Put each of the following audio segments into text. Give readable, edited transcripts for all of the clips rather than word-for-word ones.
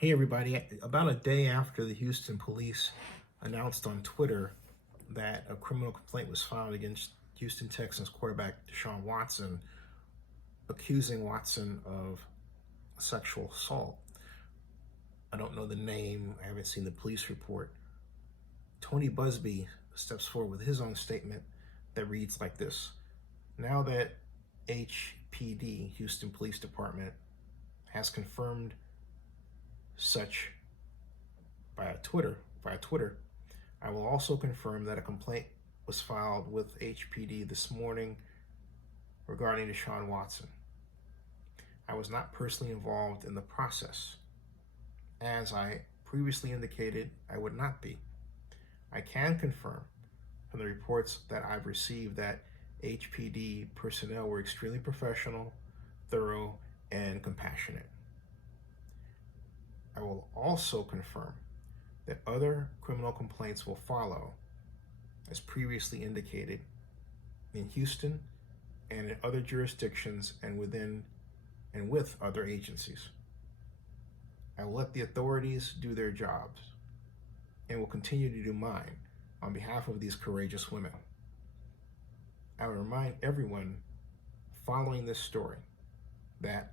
Hey everybody, about a day after the Houston police announced on Twitter that a criminal complaint was filed against Houston Texans quarterback Deshaun Watson, accusing Watson of sexual assault. I don't know the name, I haven't seen the police report. Tony Buzbee steps forward with his own statement that reads like this. Now that HPD, Houston Police Department, has confirmed such via Twitter, I will also confirm that a complaint was filed with HPD this morning regarding Deshaun Watson. I was not personally involved in the process. As I previously indicated, I would not be. I can confirm from the reports that I've received that HPD personnel were extremely professional, thorough, and compassionate. I will also confirm that other criminal complaints will follow, as previously indicated, in Houston and in other jurisdictions and within and with other agencies. I will let the authorities do their jobs and will continue to do mine on behalf of these courageous women. I will remind everyone following this story that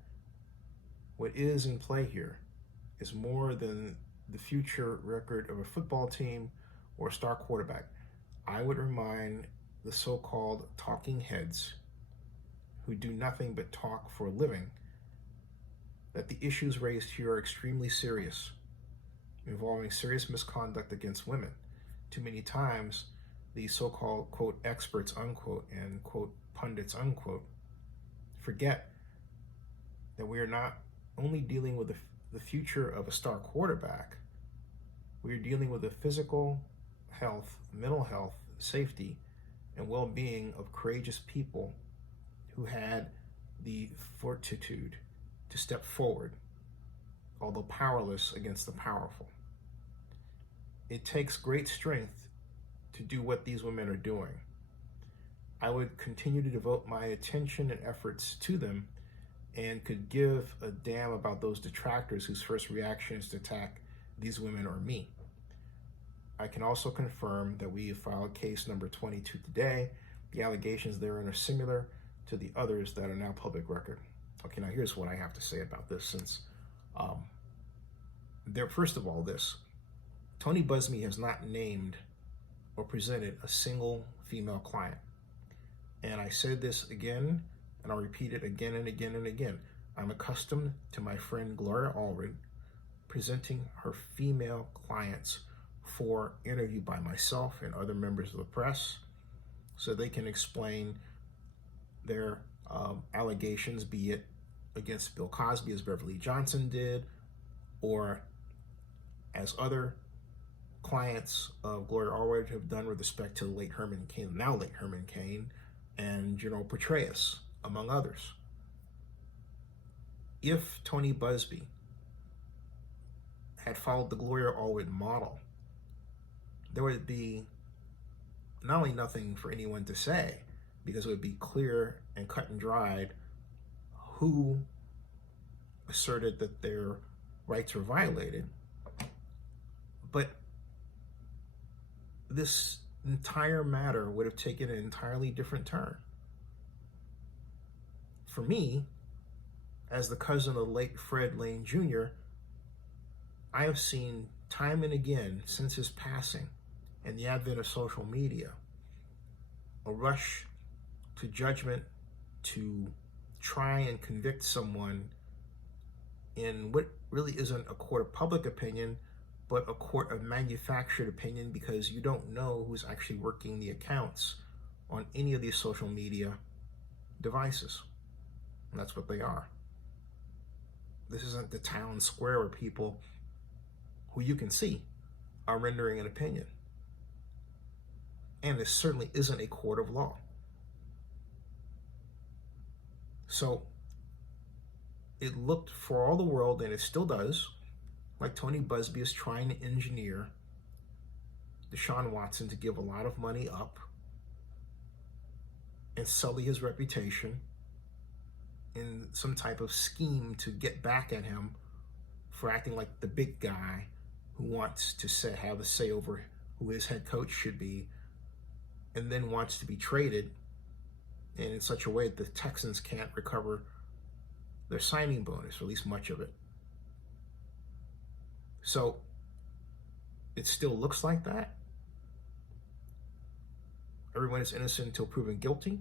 what is in play here is more than the future record of a football team or a star quarterback. I would remind the so-called talking heads who do nothing but talk for a living that the issues raised here are extremely serious, involving serious misconduct against women. Too many times, the so-called, quote, experts, unquote, and, quote, pundits, unquote, forget that we are not only dealing with the future of a star quarterback, we are dealing with the physical health, mental health, safety, and well-being of courageous people who had the fortitude to step forward, although powerless against the powerful. It takes great strength to do what these women are doing. I would continue to devote my attention and efforts to them and could give a damn about those detractors whose first reaction is to attack these women or me. I can also confirm that we have filed case number 22 today. The allegations therein are similar to the others that are now public record. Okay, now here's what I have to say about this, since first of all, Tony Buzbee has not named or presented a single female client. And I said this again, and I'll repeat it again and again and again. I'm accustomed to my friend Gloria Allred presenting her female clients for interview by myself and other members of the press so they can explain their allegations, be it against Bill Cosby as Beverly Johnson did, or as other clients of Gloria Allred have done with respect to the late Herman Cain, and General Petraeus, among others. If Tony Buzbee had followed the Gloria Allred model, there would be not only nothing for anyone to say, because it would be clear and cut and dried who asserted that their rights were violated, but this entire matter would have taken an entirely different turn. For me, as the cousin of the late Fred Lane Jr., I have seen time and again since his passing and the advent of social media, a rush to judgment to try and convict someone in what really isn't a court of public opinion, but a court of manufactured opinion, because you don't know who's actually working the accounts on any of these social media devices. And that's what they are. This isn't the town square where people who you can see are rendering an opinion. And this certainly isn't a court of law. So it looked for all the world, and it still does, like Tony Buzbee is trying to engineer Deshaun Watson to give a lot of money up and sully his reputation in some type of scheme to get back at him for acting like the big guy who wants to have a say over who his head coach should be, and then wants to be traded and in such a way that the Texans can't recover their signing bonus, or at least much of it. So it still looks like that. Everyone is innocent until proven guilty.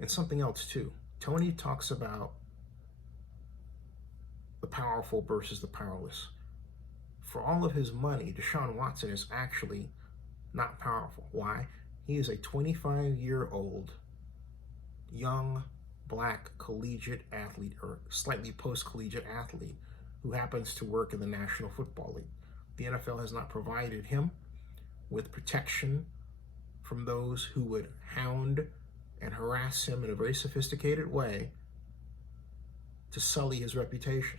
And something else too. Tony talks about the powerful versus the powerless. For all of his money, Deshaun Watson is actually not powerful. Why? He is a 25-year-old young black collegiate athlete, or slightly post-collegiate athlete, who happens to work in the National Football League. The NFL has not provided him with protection from those who would hound and harass him in a very sophisticated way to sully his reputation.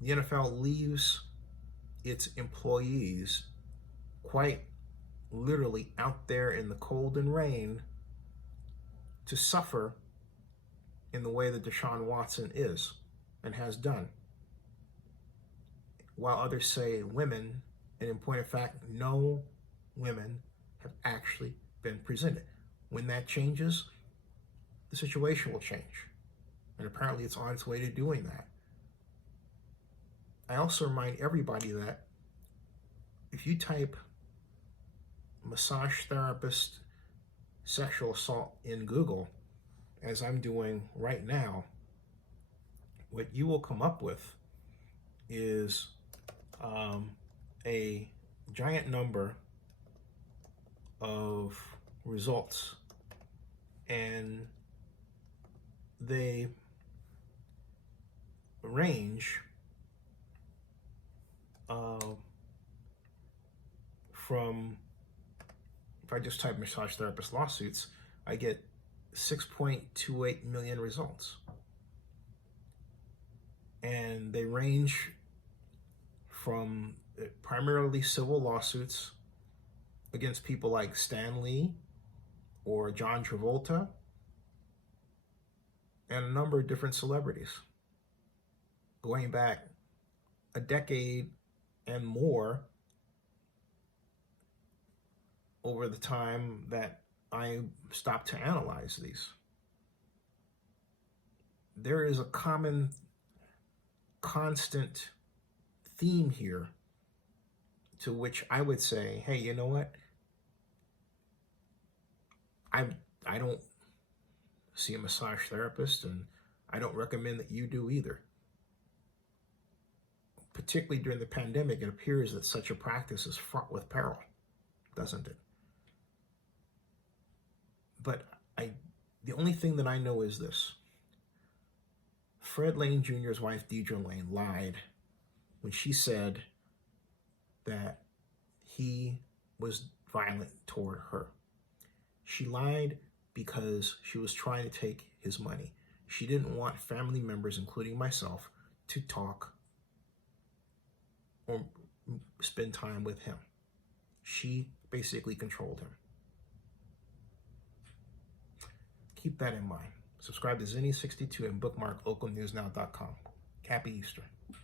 The NFL leaves its employees quite literally out there in the cold and rain to suffer in the way that Deshaun Watson is and has done. While others say women, and in point of fact, no women have actually been presented. When that changes, the situation will change. And apparently it's on its way to doing that. I also remind everybody that if you type massage therapist sexual assault in Google, as I'm doing right now, what you will come up with is a giant number of results, and they range from, if I just type massage therapist lawsuits, I get 6.28 million results. And they range from primarily civil lawsuits against people like Stan Lee or John Travolta and a number of different celebrities, going back a decade and more over the time that I stopped to analyze these. There is a common, constant theme here to which I would say, hey, you know what? I don't see a massage therapist, and I don't recommend that you do either. Particularly during the pandemic, it appears that such a practice is fraught with peril, doesn't it? But the only thing that I know is this. Fred Lane Jr.'s wife, Deidre Lane, lied when she said that he was violent toward her. She lied because she was trying to take his money. She didn't want family members, including myself, to talk or spend time with him. She basically controlled him. Keep that in mind. Subscribe to Zinni62 and bookmark localnewsnow.com. Happy Easter.